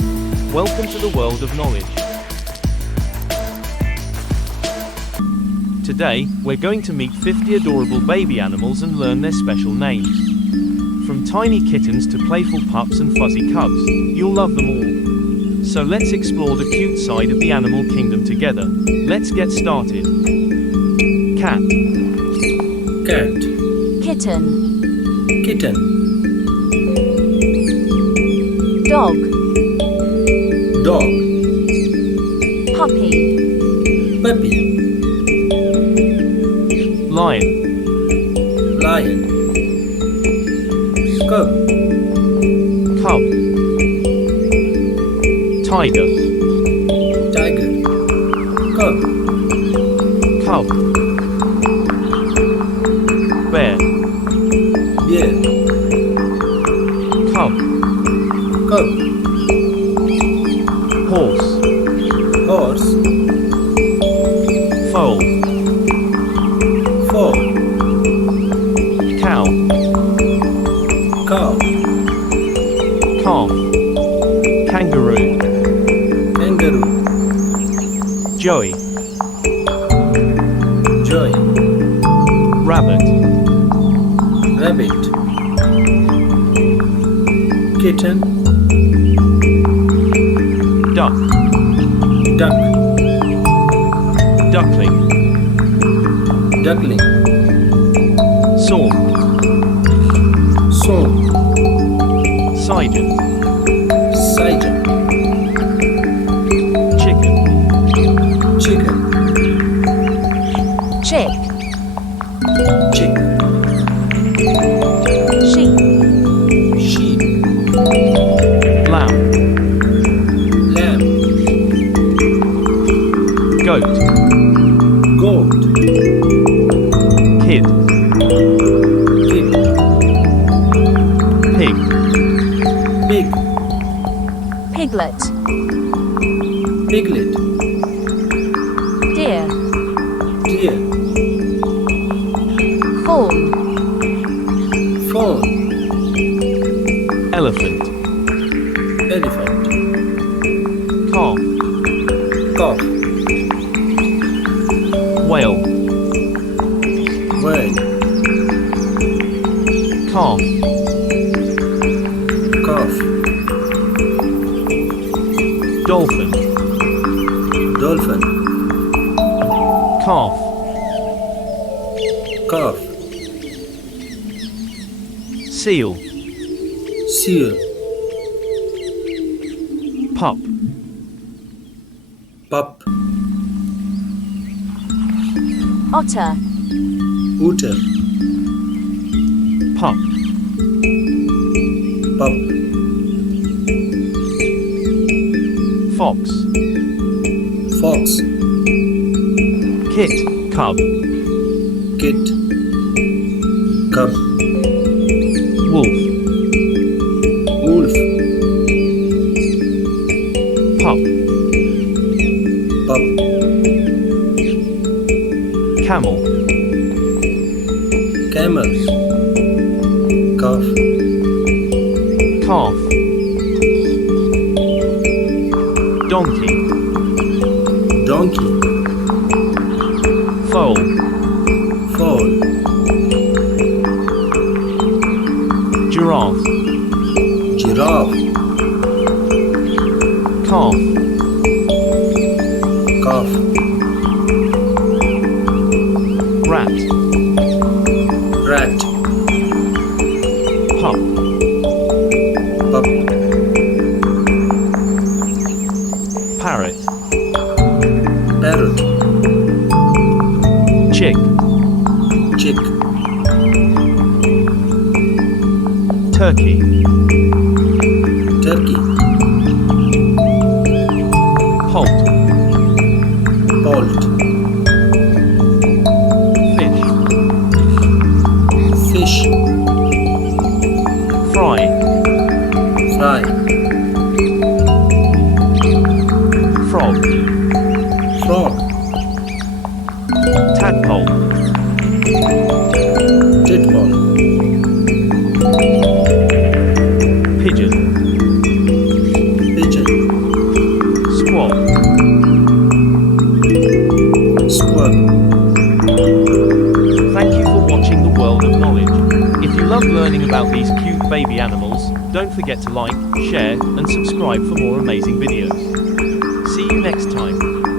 Welcome to the world of knowledge. Today, we're going to meet 50 adorable baby animals and learn their special names. From tiny kittens to playful pups and fuzzy cubs, you'll love them all. So let's explore the cute side of the animal kingdom together. Let's get started. Cat, Cat, Kitten, kitten, dog, dog, puppy, puppy, lion, lion, cub, cub, tiger, tiger, cub, cub, bear, bear, cub, cub, horse, horse, foal, foal, cow, cow, calf, kangaroo, kangaroo, joey, joy, rabbit, rabbit, kitten, duck, duck, duckling, duckling, swan, swan, sergeant, sergeant, chicken, chicken, chick, chick, sheep, sheep, lamb, lamb, goat, goat, kid, kid, pig, pig, piglet, piglet, deer, deer, fawn, fawn, elephant, elephant, calf, calf, whale, whale, calf, calf, dolphin, dolphin, calf, calf, seal, seal, pup, pup, otter, otter, pup, pup, fox, fox, kit, cub, kit, cub, wolf, wolf, pup, pup, camel, camel, calf, calf, donkey, donkey, foal, foal, giraffe, giraffe, calf, calf, rat, rat, pup, pup, parrot, parrot, chick, chick, turkey, turkey, poult, poult, fish, fish, fry, fry, frog, frog, tadpole, tadpole, pigeon, pigeon, loved learning about these cute baby animals, don't forget to like, share, and subscribe for more amazing videos. See you next time.